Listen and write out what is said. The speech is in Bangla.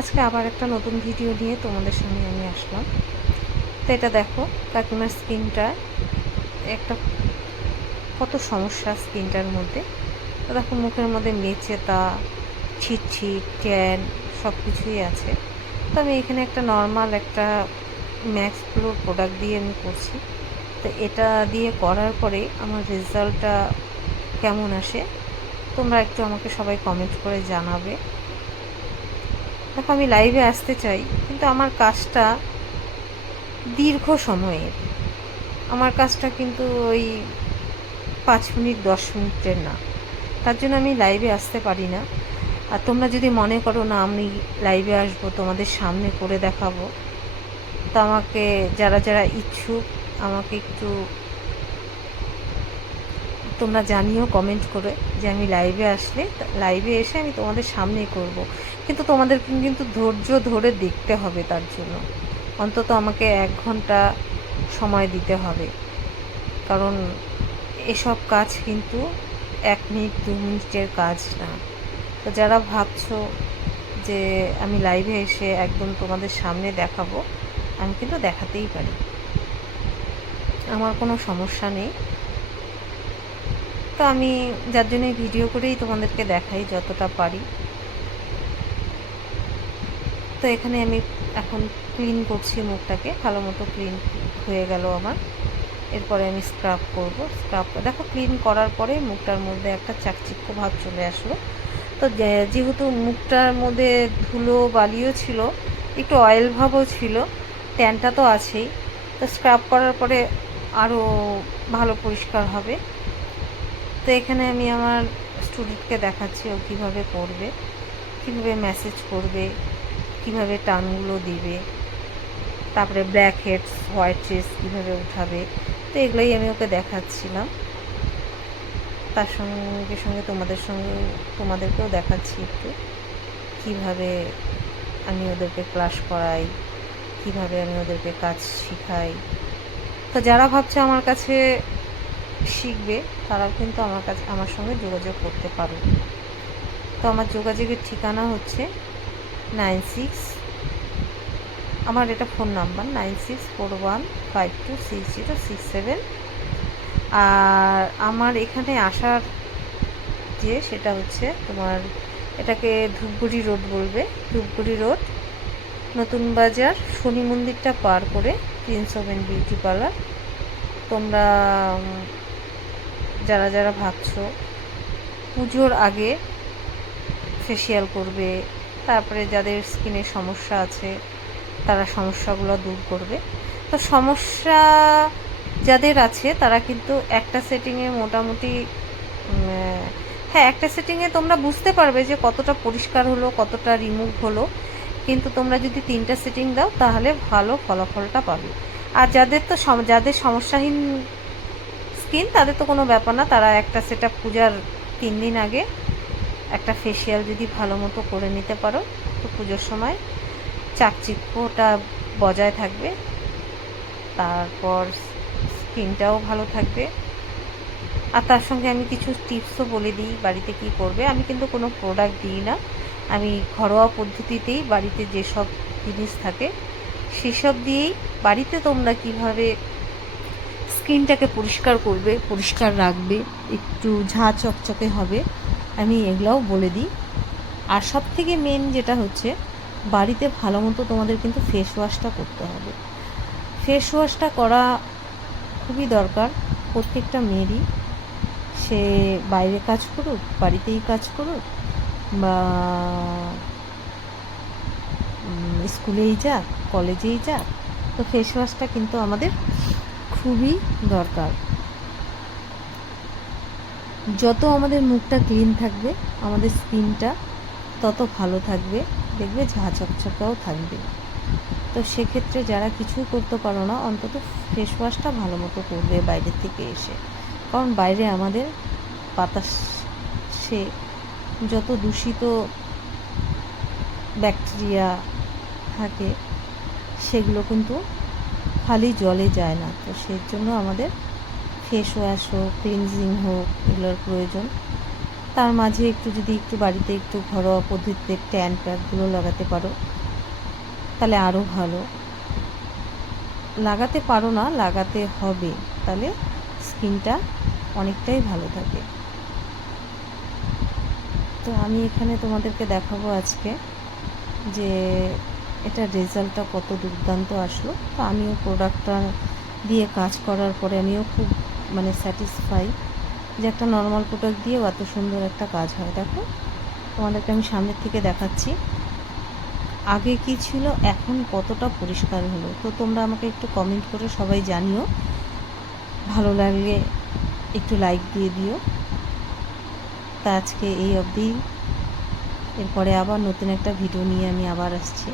আজকে আবার একটা নতুন ভিডিও নিয়ে তোমাদের সামনে আমি আসলাম। তো এটা দেখো, কাকিমার স্কিনটা একটা কত সমস্যা স্কিনটার মধ্যে। তো দেখো, মুখের মধ্যে মেচেতা, ছিটছিট, ট্যান সব কিছুই আছে। তো আমি এখানে একটা নর্মাল একটা ম্যাক্স গ্লো প্রোডাক্ট দিয়ে আমি করছি। তো এটা দিয়ে করার পরে আমার রেজাল্টটা কেমন আসে তোমরা একটু আমাকে সবাই কমেন্ট করে জানাবে। দেখো, আমি লাইভে আসতে চাই, কিন্তু আমার কাজটা দীর্ঘ সময়ের। আমার কাজটা কিন্তু ওই 5 মিনিট 10 মিনিটের না, তার জন্য আমি লাইভে আসতে পারি না। আর তোমরা যদি মনে করো না আমি লাইভে আসবো, তোমাদের সামনে করে দেখাবো, তো আমাকে যারা যারা ইচ্ছুক আমাকে একটু তোমরা জানিও কমেন্ট করে যে আমি লাইভে আসলে লাইভে এসে আমি তোমাদের সামনেই করব। কিন্তু তোমাদের কিন্তু ধৈর্য ধরে দেখতে হবে, তার জন্য অন্তত আমাকে 1 ঘন্টা সময় দিতে হবে। কারণ এসব কাজ কিন্তু 1 মিনিট 2 মিনিটের কাজ না। তো যারা ভাবছো যে আমি লাইভে এসে একদম তোমাদের সামনে দেখাবো, আমি কিন্তু দেখাতেই পারি, আমার কোনো সমস্যা নেই। তো আমি যার জন্য ভিডিও করেই তোমাদেরকে দেখাই যতটা পারি। তো এখানে আমি এখন ক্লিন করছি মুখটাকে, ভালো মতো ক্লিন হয়ে গেল আমার। এরপরে আমি স্ক্রাব করব। স্ক্রাব দেখো, ক্লিন করার পরে মুখটার মধ্যে একটা চাকচিক্য ভাব চলে আসলো। তো যেহেতু মুখটার মধ্যে ধুলো বালিও ছিল, একটু অয়েল ভাবও ছিল, ট্যানটা তো আছেই, তো স্ক্রাব করার পরে আরও ভালো পরিষ্কার হবে। তো এখানে আমি আমার স্টুডেন্টকে দেখাচ্ছি ও কীভাবে করবে, কীভাবে ম্যাসেজ করবে, কীভাবে টানগুলো দিবে, তারপরে ব্ল্যাক হেডস হোয়াইট চেস কীভাবে উঠাবে। তো এগুলোই আমি ওকে দেখাচ্ছিলাম। তার সঙ্গে সঙ্গে তোমাদেরকেও দেখাচ্ছি একটু কীভাবে আমি ওদেরকে ক্লাস করাই, কীভাবে আমি ওদেরকে কাজ শেখাই। তো যারা ভাবছে আমার কাছে শিখবে, তারাও কিন্তু আমার সঙ্গে যোগাযোগ করতে পারো। তো আমার যোগাযোগের ঠিকানা হচ্ছে 96, আমার এটা ফোন নাম্বার 9641526067। আর আমার এখানে আসার সেটা হচ্ছে তোমার, এটাকে ধূপগুড়ি রোড বলবে, ধূপগুড়ি রোড, নতুন বাজার, শনি মন্দিরটা পার করে প্রিন্স ওভেন বিউটি পার্লার। তোমরা যারা যারা ভাবছো পুজোর আগে ফেসিয়াল করবে, তারপরে যাদের স্কিনের সমস্যা আছে তারা সমস্যাগুলো দূর করবে। তো সমস্যা যাদের আছে তারা কিন্তু একটা সেটিংয়ে মোটামুটি, হ্যাঁ, একটা সেটিংয়ে তোমরা বুঝতে পারবে যে কতটা পরিষ্কার হলো, কতটা রিমুভ হলো। কিন্তু তোমরা যদি 3টা সেটিং দাও তাহলে ভালো ফলাফলটা পাবে। আর যাদের সমস্যাহীন স্কিন, তাদের তো কোনো ব্যাপার না, তারা একটা সেটআপ পূজার 3 দিন আগে একটা ফেসিয়াল যদি ভালো মতো করে নিতে পারো, তো পুজোর সময় চাকচিক্যটা বজায় থাকবে, তারপর স্কিনটাও ভালো থাকবে। আর তার সঙ্গে আমি কিছু টিপসও বলে দিই বাড়িতে কী করবে। আমি কিন্তু কোনো প্রোডাক্ট দিই না, আমি ঘরোয়া পদ্ধতিতেই বাড়িতে যেসব জিনিস থাকে সেসব দিয়েই বাড়িতে তোমরা কীভাবে স্কিনটাকে পরিষ্কার করবে, পরিষ্কার রাখবে, একটু ঝাঁ চকচকে হবে, আমি এগুলাও বলে দিই। আর সবথেকে মেন যেটা হচ্ছে, বাড়িতে ভালো মতো তোমাদের কিন্তু ফেস ওয়াশটা করতে হবে। ফেস ওয়াশটা করা খুবই দরকার প্রত্যেকটা মেয়েরই, সে বাইরে কাজ করুক, বাড়িতেই কাজ করুক, বা স্কুলেই যাক, কলেজেই যাক, তো ফেস ওয়াশটা কিন্তু আমাদের খুবই দরকার। যত আমাদের মুখটা ক্লিন থাকবে, আমাদের স্কিনটা তত ভালো থাকবে, দেখবে ঝাঁ চকচকাও থাকবে। তো সেক্ষেত্রে যারা কিছুই করতে পারো না, অন্তত ফেস ওয়াশটা ভালো মতো করবে বাইরের থেকে এসে। কারণ বাইরে আমাদের বাতাসে যত দূষিত ব্যাকটেরিয়া থাকে সেগুলো কিন্তু খালি জলে যায় না। তো সেই জন্য আমাদের ফেস ওয়াশ হোক, ক্লিনজিং হোক, এগুলোর প্রয়োজন। তার মাঝে একটু যদি একটু বাড়িতে একটু ঘরোয়া পদ্ধতিতে ট্যান প্যাকগুলো লাগাতে পারো তাহলে আরও ভালো। লাগাতে পারো না, লাগাতে হবে, তাহলে স্কিনটা অনেকটাই ভালো থাকে। তো আমি এখানে তোমাদেরকে দেখাবো আজকে যে এটার রেজাল্টটা কত দুর্দান্ত আসলো। তো আমিও প্রোডাক্টটা দিয়ে কাজ করার পরে আমিও খুব স্যাটিসফাই যে একটা নর্মাল প্রোডাক্ট দিয়েও এত সুন্দর একটা কাজ হয়। দেখো তোমাদেরকে আমি সামনের থেকে দেখাচ্ছি আগে কি ছিল, এখন কতটা পরিষ্কার হলো। তো তোমরা আমাকে একটু কমেন্ট করে সবাই জানিও, ভালো লাগলে একটু লাইক দিয়ে দিও। তা আজকে এই অবধি, এরপরে আবার নতুন একটা ভিডিও নিয়ে আমি আবার আসছি।